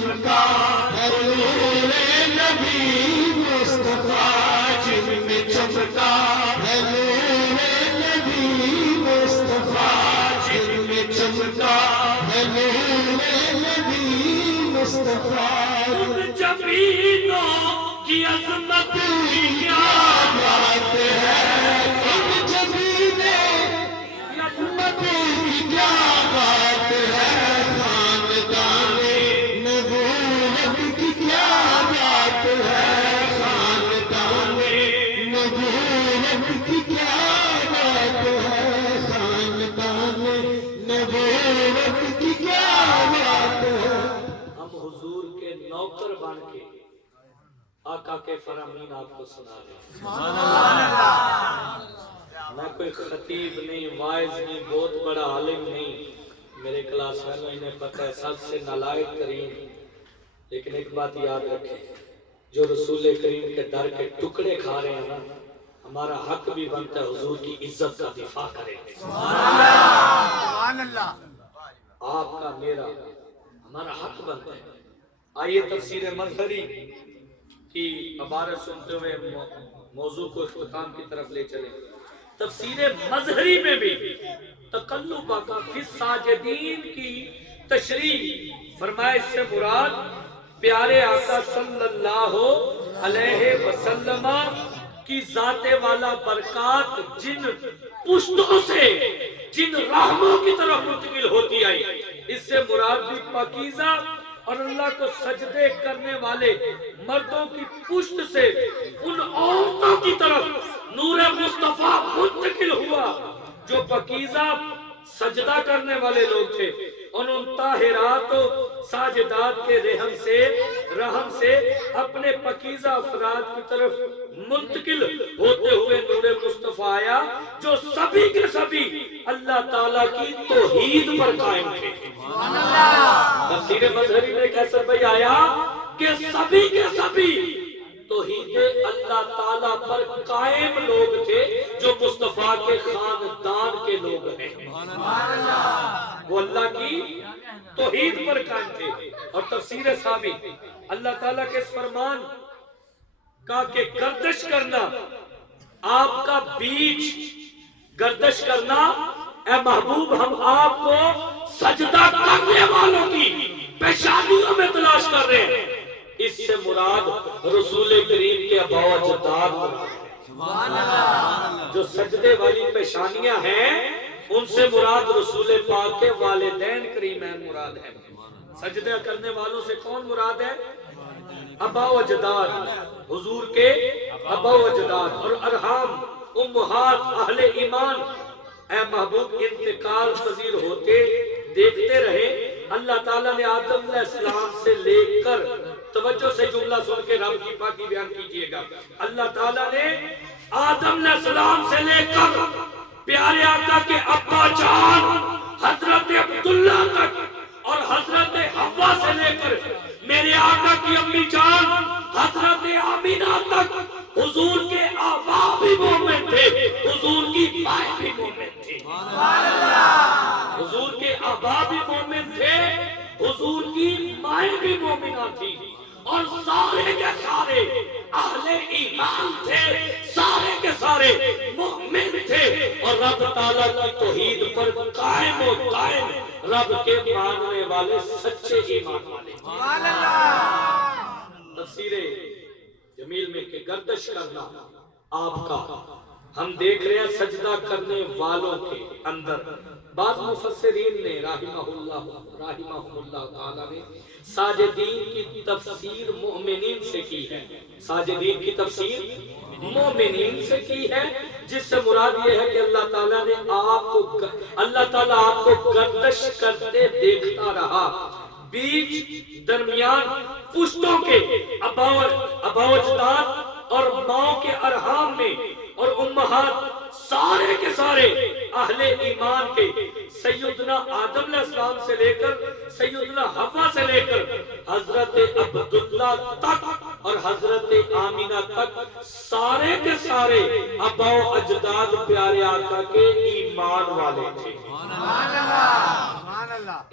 چمکا ہے نور نبی مصطفیٰ، جن میں چمکا ہے نور نبی مصطفیٰ، جن میں چمکا ہے نور نبی مصطفیٰ، ان جبینوں کی عظمت کی کیا بات ہے، ان جبینوں کی عظمت کی کیا بات ہے، خاندان نبوت کی کیا بات ہے، خاندان نبوت کی کیا بات ہے، خاندان نبوت کی کیا بات ہے۔ ہم حضور کے نوکر بن کے آقا کے فرامین آپ کو سنا رہے ہیں۔ میں کوئی خطیب نہیں، واعظ نہیں، بہت بڑا عالم نہیں، میرے کلاس میں انہیں پتہ ہے سب سے نالائق ترین، لیکن ایک بات یاد رکھیں، جو رسول کریم کے در کے ٹکڑے کھا رہے ہیں نا، ہمارا حق بھی بنتا ہے حضور کی عزت کا دفاع کریں۔ آپ کا میرا ہمارا حق بنتا ہے۔ آئیے تفسیر مظہری کی عبارت سنتے ہوئے موضوع کو اختتام کی طرف لے چلیں۔ تفسیر مظہری میں بھی تقلب کا فی الساجدین کی تشریح فرمائے، اس سے مراد پیارے آقا صلی اللہ علیہ وسلم کی ذات والا برکات جن پشتوں سے جن رحموں کی طرف منتقل ہوتی آئی، اس سے مراد بھی پاکیزہ اور اللہ کو سجدے کرنے والے مردوں کی پشت سے ان عورتوں کی طرف نور مصطفیٰ منتقل ہوا جو پاکیزہ سجدہ کرنے والے لوگ تھے، ان طاہرات و ساجدات کے رحم سے اپنے پاکیزہ افراد کی طرف منتقل ہوتے ہوئے نور مصطفیٰ آیا جو سبھی کے سبھی اللہ تعالیٰ کی توحید پر قائم تھے۔ تفسیر مظہری میں کیسے بھئی آیا کہ سبھی کے سبھی توحید اللہ تعالیٰ پر قائم لوگ تھے جو مصطفیٰ کے خاندان کے لوگ ہیں، وہ اللہ کی توحید پر قائم تھے۔ اور تفسیر صحابی اللہ تعالیٰ کے اس فرمان کا کہ گردش کرنا آپ کا بیچ، گردش کرنا اے محبوب ہم آپ کو سجدہ کرنے والوں کی پیشانیوں میں تلاش کر رہے ہیں، اس سے مراد رسول کریم کے آباء و اجداد جو سجدے والی پیشانیاں ہیں ان سے مراد رسول پاک کے والدین کریمین مراد ہے۔ سجدہ کرنے والوں سے کون مراد ہے؟ آباء و اجداد، حضور کے آباء و اجداد اور ارحام امہات اہل ایمان۔ اے محبوب انتقال پذیر ہوتے دیکھتے رہے، اللہ تعالیٰ نے آدم علیہ السلام سے لے کر، توجہ سے جملہ سن کے رب کی پاکی بیان کیجئے گا، اللہ تعالیٰ نے آدم علیہ السلام سے لے کر پیارے آقا کے ابا جان حضرت عبداللہ تک اور حضرت حوا سے لے کر میرے آقا کی امی جان حضرت آمینہ تک حضور کے آبا بھی مومن تھے، حضور کی مائیں بھی مومن تھی۔ حضور کے آبا بھی مومن تھے، حضور کی مائیں بھی مومنہ تھی، اور سارے کے سارے اہل ایمان تھے، سارے کے سارے مومن تھے، اور رب تعالیٰ کی توحید پر قائم و قائم رب کے ماننے والے سچے ایمان والے۔ تفسیر جمیل میں کہ گردش کرنا آپ کا، ہم دیکھ رہے ہیں سجدہ کرنے والوں کے اندر بعض مفسرین نے رحمہ اللہ تعالیٰ نے ساجدین کی تفسیر مؤمنین سے کی ہے، ساجدین کی تفسیر مومنین سے کی ہے، جس سے مراد یہ ہے کہ اللہ تعالیٰ آپ کو گردش کرتے دیکھتا رہا، بیچ درمیان پشتوں کے ابا و اجداد اور ماں کے ارحام میں اور امہات سارے کے سارے اہل ایمان کے سیدنا آدم علیہ السلام سے لے کر سیدنا حوا سے لے کر حضرت عبداللہ تک اور حضرت آمینہ تک سارے کے سارے ابا و اجداد پیارے آقا کے ایمان والے تھے۔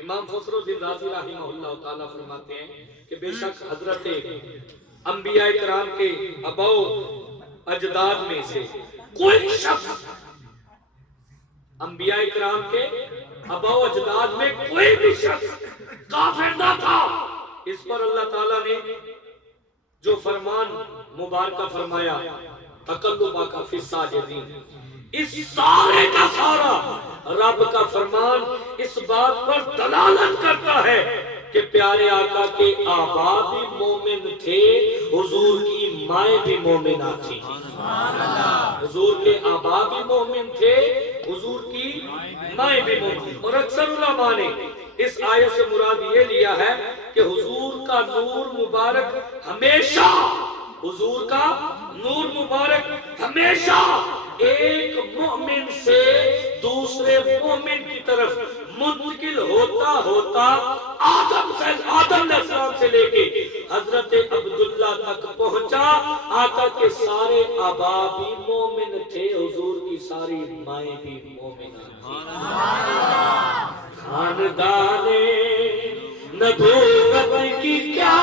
امام فخر الدین رازی رحمہ اللہ تعالیٰ فرماتے ہیں کہ بے شک حضرت انبیاء کرام کے اباؤ اجداد میں سے کوئی شخص، انبیاء کرام کے اباؤ اجداد میں کوئی بھی شخص کافر نہ تھا۔ اس پر اللہ تعالیٰ نے جو فرمان مبارکہ فرمایا تقلبہ کا فی الساجدین، اس سارے کا سارا رب کا فرمان اس بات پر دلالت کرتا ہے کہ پیارے آقا کے آبا بھی مومن تھے، حضور کی مائیں بھی مومنہ تھیں۔ حضور کے آبا بھی مومن تھے، حضور کی مائیں بھی مومن۔ اور اکثر علماء نے اس آیت سے مراد یہ لیا ہے کہ حضور کا نور مبارک ہمیشہ، حضور کا نور مبارک ہمیشہ ایک مومن سے دوسرے مومن کی طرف منتقل ہوتا ہوتا آدم علیہ السلام سے لے کے حضرت عبداللہ تک پہنچا۔ آقا کے سارے آبا بھی مومن تھے، حضور کی ساری مائیں بھی مومن تھیں۔ خاندان نبوت کی کیا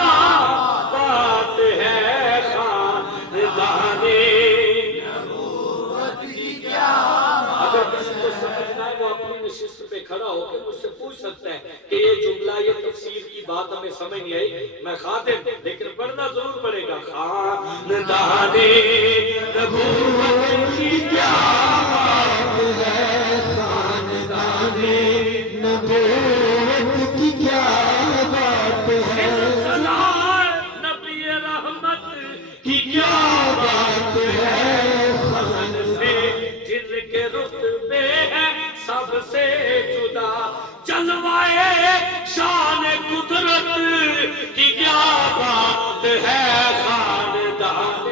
بات ہے، خاندان نبوت کی کیا بات ہے۔ اگر کسی کو سمجھنا ہے وہ اپنی نشست پہ کھڑا ہو کے مجھ سے پوچھ سکتا ہے کہ یہ جملہ، یہ تفسیر کی بات ہمیں سمجھ نہیں آئی، میں خادم لیکن پڑھنا ضرور پڑے گا۔ خاندان نبوت کی کیا بات ہے، خاندان نبوت کی کیا بات ہے، نبی رحمت کی کیا بات ہے، خزن سے جن کے رتبے ہیں سب سے جدا، جلوائے شان قدرت کی کیا بات ہے، خاندان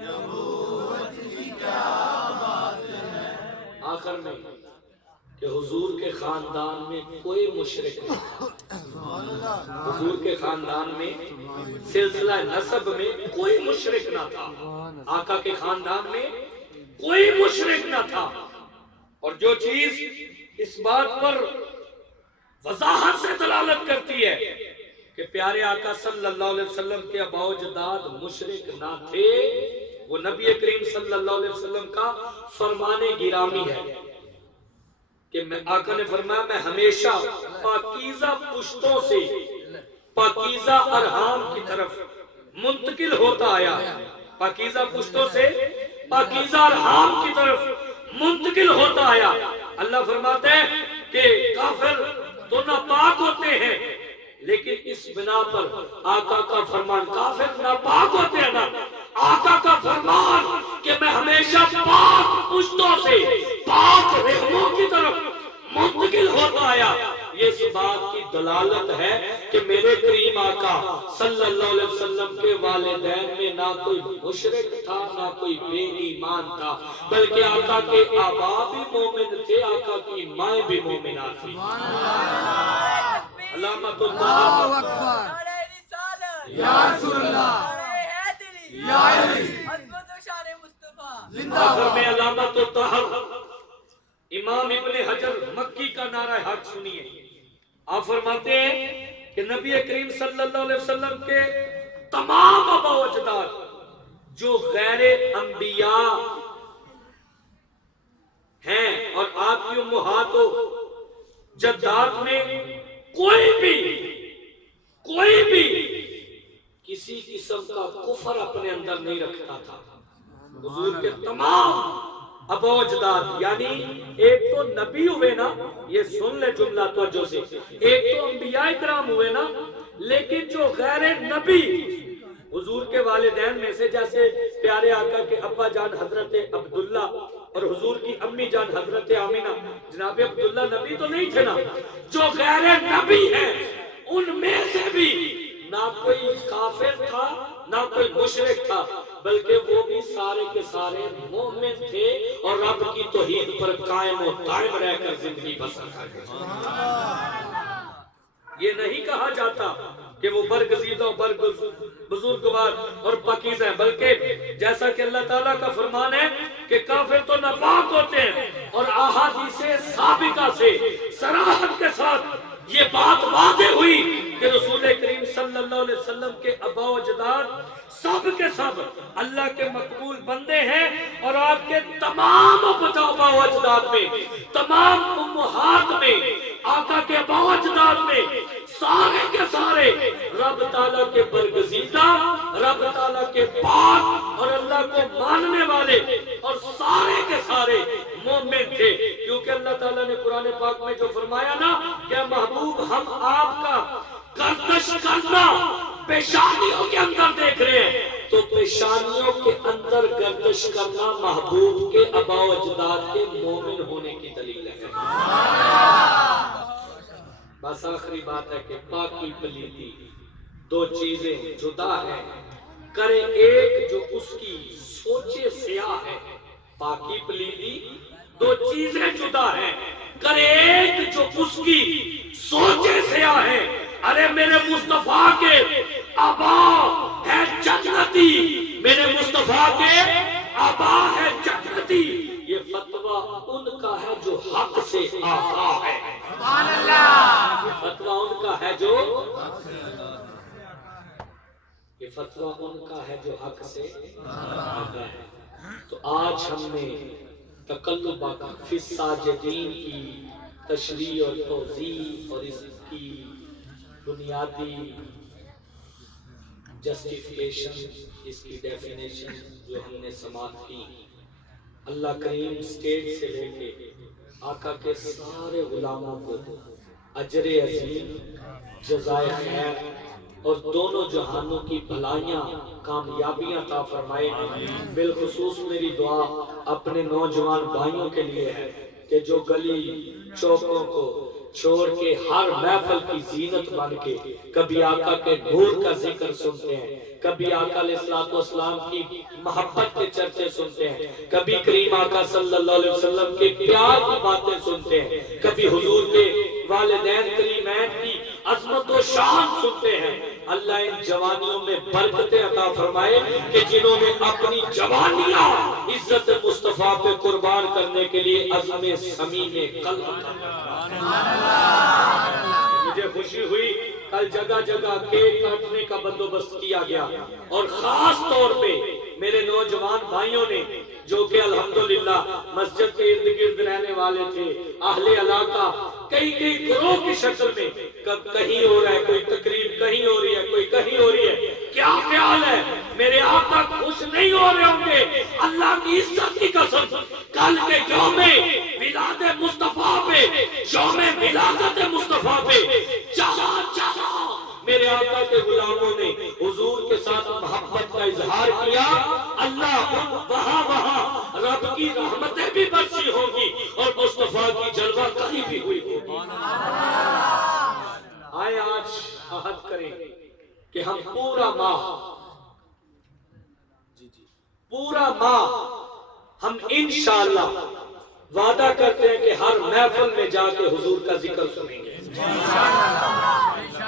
نبوت کی کیا بات ہے۔ آخر میں کہ حضور کے خاندان میں کوئی مشرک نہیں تھا، حضور کے خاندان میں سلسلہ نسب میں کوئی مشرک نہ تھا، آقا کے خاندان میں کوئی مشرک نہ تھا۔ اور جو چیز اس بات پر وضاحت سے دلالت کرتی ہے کہ پیارے آقا صلی اللہ علیہ وسلم کے آباء و اجداد مشرک نہ تھے، وہ نبی کریم صلی اللہ علیہ وسلم کا فرمان گرامی ہے کہ آقا نے فرمایا میں ہمیشہ پاکیزہ پشتوں سے پاکیزہ ارحام کی طرف منتقل ہوتا آیا، پاکیزہ پشتوں سے پاکیزہ ارحام کی طرف منتقل ہوتا آیا۔ اللہ فرماتے ہیں کہ کافر تو ناپاک ہوتے ہیں، لیکن اس بنا پر آقا کا فرمان، کافر ناپاک ہوتے ہیں نا، آقا کا فرمان کہ میں ہمیشہ پاک پشتوں سے پاک رحموں کی طرف منتقل ہوتا آیا، یہ اس بات کی دلالت ہے کہ میرے کریم آقا صلی اللہ علیہ وسلم کے والدین میں نہ کوئی مشرک تھا نہ کوئی بے ایمان تھا، بلکہ آقا کے آبا بھی مومن تھے، آقا کی مائیں بھی مومنات تھیں۔ علامت اللہ یا رسول اللہ، یا علی، آخر میں علامت الطہر امام ابن حجر مکی کا نعرہ حق سنیے۔ آپ فرماتے ہیں کہ نبی کریم صلی اللہ علیہ وسلم کے تمام آباء و اجداد جو غیر انبیاء ہیں اور آپ کی امہات و جدات میں کوئی بھی کسی قسم کا کفر اپنے اندر نہیں رکھتا تھا۔ حضور کے تمام آباء و اجداد، یعنی ایک تو نبی ہوئے نا، یہ سن لے جملہ توجہ سے، ایک تو انبیاء کرام ہوئے نا، لیکن جو غیر نبی حضور کے والدین میں سے، جیسے پیارے آقا کے ابا جان حضرت عبداللہ اور حضور کی امی جان حضرت آمینہ، جناب عبداللہ نبی تو نہیں تھے نا، جو غیر نبی ہیں ان میں سے بھی نہ کوئی کافر تھا نہ کوئی مشرک تھا، بلکہ وہ بھی سارے کے سارے مومن تھے اور رب کی توحید پر قائم و دائم رہ کر زندگی بسر کرتے تھے۔ یہ نہیں کہا جاتا کہ وہ برگزیدہ بزرگوار اور پاکیزہ ہیں، بلکہ جیسا کہ اللہ تعالیٰ کا فرمان ہے کہ کافر تو ناپاک ہوتے ہیں، اور احادیث سابقہ سے صراحت کے ساتھ ساتھ یہ بات واضح ہوئی کہ رسول کریم صلی اللہ علیہ وسلم کے آبا و اجداد سب کے سب اللہ کے مقبول بندے ہیں، اور آپ کے تمام آبا و اجداد میں، تمام امہات میں، آقا کے آبا و اجداد میں سارے کے سارے رب تعالیٰ کے برگزیدہ، رب تعالیٰ کے پاک اور اللہ کو ماننے والے، اور سارے کے سارے مومن تھے، کیونکہ اللہ تعالیٰ نے قرآن پاک میں جو فرمایا نا کہ محبوب ہم آپ کا گردش کرنا پیشانیوں کے اندر دیکھ رہے ہیں، تو پیشانیوں کے اندر گردش کرنا محبوب کے آبا و اجداد کے مومن ہونے کی دلیل ہے۔ بس آخری بات ہے کہ پاکی پلیتی دو چیزیں جدا ہیں، کرے ایک جو اس کی سوچے سیاہ ہے۔ پاکی پلیتی دو چیزیں جدا ہیں، کرے ایک جو اس کی سوچے سیاہ ہے۔ ارے میرے مصطفیٰ کے آبا ہے جنتی، میرے مصطفیٰ کے آبا ہے جنتی، یہ فتویٰ ان کا ہے جو حق سے آقا ہے۔ سبحان اللہ۔ یہ فتویٰ ان کا ہے جو یہ فتویٰ ان کا ہے جو حق سے آقا ہے۔ تو آج ہم نے تقلبہ فی الساجدین کی تشریح اور توضیح اور اس کی بنیادی جسٹیفیکیشن، اس کی ڈیفینیشن جو ہم نے سماعت کی، اللہ کریم اسٹیج سے لے کے آقا کے سارے غلاموں کو اجر عظیم، جزائے خیر اور دونوں جہانوں کی بھلائیاں، کامیابیاں عطا فرمائے۔ بالخصوص میری دعا اپنے نوجوان بھائیوں کے لیے ہے کہ جو گلی چوکوں کو چھوڑ کے ہر محفل کی زینت بن کے کبھی آقا کے نور کا ذکر سنتے ہیں، کبھی آقا علیہ السلام کی محبت کے چرچے سنتے ہیں، کبھی کریم آقا صلی اللہ علیہ وسلم کے پیار کی باتیں سنتے ہیں، کبھی حضور کے والدین کریمین کی عظمت و شان سنتے ہیں۔ اللہ ان جوانیوں میں برکتیں عطا فرمائے کہ جنہوں نے اپنی جوانیاں عزت مصطفیٰ پہ قربان کرنے کے لیے عزم صمیم قلب مجھے خوشی ہوئی کل جگہ جگہ کیک کاٹنے کا بندوبست کیا گیا، اور خاص طور پہ میرے نوجوان بھائیوں نے جو کہ الحمدللہ مسجد کے ارد گرد رہنے والے تھے، اہل علاقہ، کئی گروہ کی شکل میں، کہیں ہو رہا ہے کوئی تقریب، کہیں ہو رہی ہے کوئی کہیں ہو رہی ہے، کیا خیال ہے میرے آقا خوش نہیں ہو رہے ہوں گے؟ اللہ کی عزت کی قسم کل کے یوم ولادت مصطفیٰ پہ، یوم ولادت مصطفیٰ پہ جہاں جہاں میرے آقا کے غلاموں نے حضور کے ساتھ محبت کا اظہار کیا، اللہ وہاں وہاں رب کی رحمتیں بھی برسی ہوں گی اور مصطفیٰ کی جلوہ کہیں بھی ہوئی ہوگی۔ آئے آج عہد کریں کہ ہم پورا ماہ ہم انشاءاللہ وعدہ کرتے ہیں کہ ہر محفل میں جا کے حضور کا ذکر سنیں گے۔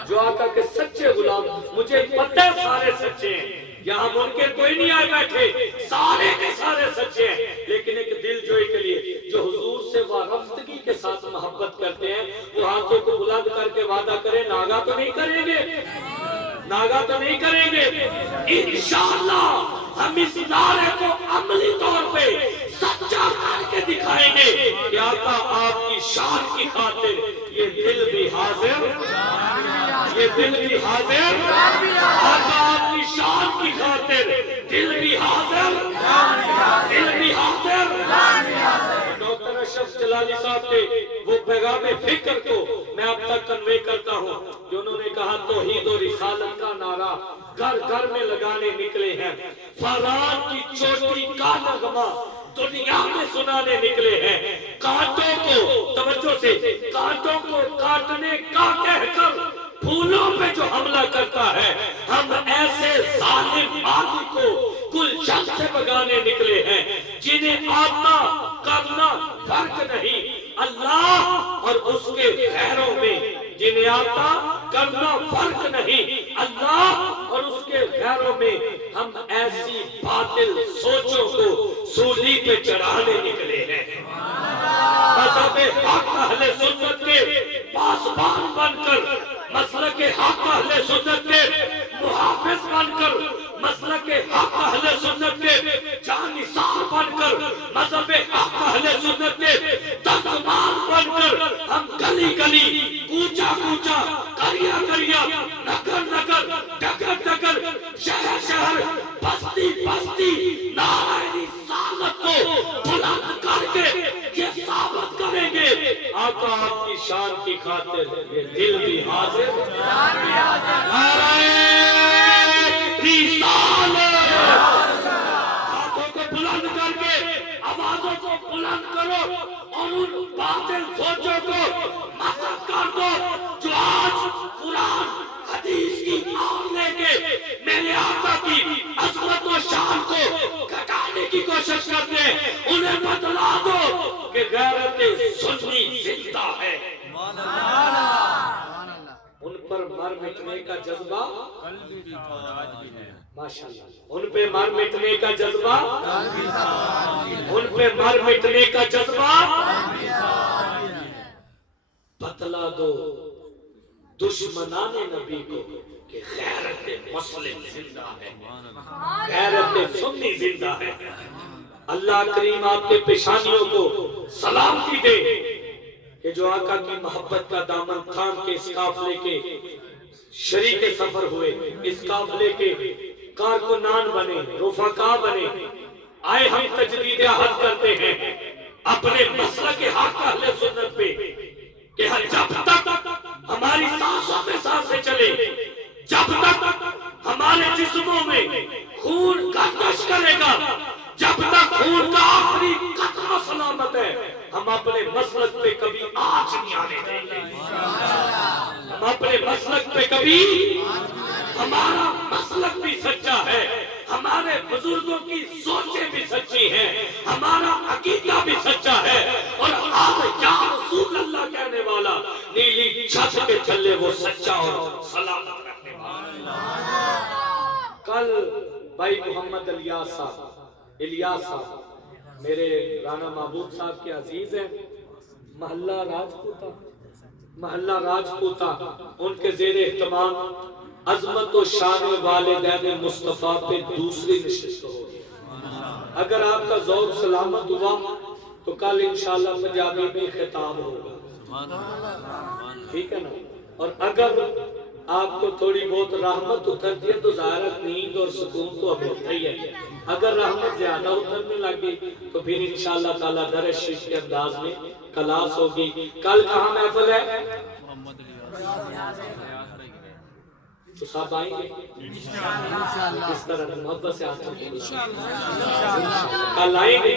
جو آقا کے سچے غلام، مجھے پتہ ہے سارے سچے ہیں، یہاں منکر کوئی نہیں آئے بیٹھے، سارے کے سارے سچے ہیں، لیکن ایک دل جوئی کے لیے جو حضور سے وارفتگی کے ساتھ محبت کرتے ہیں وہ ہاتھوں کو بلند کر کے وعدہ کریں، ناغا تو نہیں کریں گے، ناغا تو نہیں کریں گے۔ انشاءاللہ ہم اس نعرے کو عملی طور پہ سچا کر کے دکھائیں گے کہ آقا آپ کی شان کی خاطر یہ دل بھی حاضر، یہ دل بھی حاضر، آقا آپ کی شان کی خاطر دل بھی حاضر، دل بھی حاضر۔ ڈاکٹر اشرف جلالی صاحب کے وہ پیغام فکر کو میں اب تک کنوے کرتا ہوں جو انہوں نے کہا توحید و رسالت کا نعرہ گھر گھر میں لگانے نکلے ہیں، فاران کی چوٹی کا نغمہ دنیا میں سنانے نکلے ہیں، کانٹوں کو توجہ سے کانٹوں کو کاٹنے کا کہہ کر پھولوں پہ جو حملہ کرتا ہے، ہم ایسے ظالم آدمی کو کل جگ سے بگانے نکلے ہیں جنہیں آتا کرنا فرق نہیں، اللہ اور اس کے غیروں میں جنہیں آتا کرنا فرق نہیں، اللہ اور اس کے غیروں میں ہم ایسی باطل سوچوں کو سولی پہ چڑھانے نکلے ہیں۔ مذہب حق اہل سنت کے پاس شان کی خاطر یہ دل بھی حاضر ہاتھوں کو بلند کر کے آوازوں کو بلند کرو اور ان باطل سوچوں کو مسخ کر دو جو آج قرآن حدیث کی آن لے کے میرے آقا کی عظمت و شان کو گھٹانے کی کوشش کرتے ہیں. انہیں بتلا دو کہ غیرت سنی زندہ ہے. ان پر مر مٹنے کا جذبہ ماشاءاللہ، ان پہ مر مٹنے کا جذبہ، ان پہ مر مٹنے کا جذبہ بتلا دو دشمنان نبی کو کہ غیرت مسلم زندہ ہے، غیرت سنی زندہ ہے. اللہ کریم آپ کے پیشانیوں کو سلامتی دے کہ جو آقا کی محبت کا دامن تھام کے اس قافلے کے شریک سفر ہوئے، اس قافلے کے کارکنان بنے، رفقا بنے. آئے ہم تجدید عہد کرتے ہیں اپنے مسلک حق اہل سنت پہ کہ جب تک ہماری سانسوں میں سانسیں چلے، جب تک ہمارے جسموں میں خون گردش کرے گا، جب تک خون کا آخری قطرہ سلامت ہے، ہم اپنے مسلک پہ کبھی آنچ نہیں آنے دیں گے. ہم اپنے مسلک پہ کبھی، ہمارا مسلک بھی سچا ہے، ہمارے بزرگوں کی سوچیں بھی سچی ہیں، ہمارا عقیدہ بھی سچا ہے. اور آج یا رسول اللہ کہنے والا نیلی چھت کے تھلے وہ سچا اور سلامت رکھنے والا. کل بھائی محمد الیاس صاحب میرے رانا محبوب صاحب کے عزیز ہیں، محلہ راجپوتا ان کے زیر اہتمام عظمت و شان والدین مصطفیٰ پہ دوسری نشست ہوگی. اگر آپ کا ذوق سلامت ہوا تو کل انشاءاللہ پنجابی میں خطاب ہوگا، ٹھیک ہے نا. اور اگر آپ کو تھوڑی بہت رحمت اترتی ہے تو ظاہر نیند اور سکون تو اب ہوتا ہی ہے. اگر رحمت زیادہ اترنے لگی تو پھر انشاءاللہ تعالیٰ درس شریف کے انداز میں کلاس ہوگی. کل کہاں محفل ہے؟ تو سب آئیں گے اس طرح محبت سے آتا ہوں. کل آئیں گے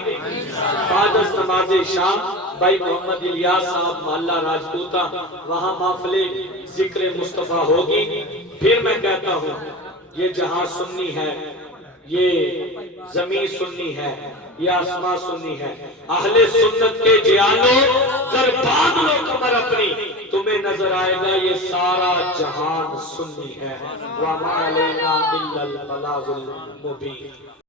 بعد از نماز شام. بھائی محمد الیاس صاحب محلہ راجپوتا، وہاں محفل ذکر مصطفیٰ ہوگی. پھر میں کہتا ہوں یہ جہاں سنی ہے، یہ زمین سنی ہے، یہ آسمان سنی ہے. اہل سنت کے جیانوں ذر باندھ لو کمر اپنی، تمہیں نظر آئے گا یہ سارا جہان سنی ہے. وَمَا عَلَيْنَا إِلَّا الْبَلَاغُ الْمُبِينُ.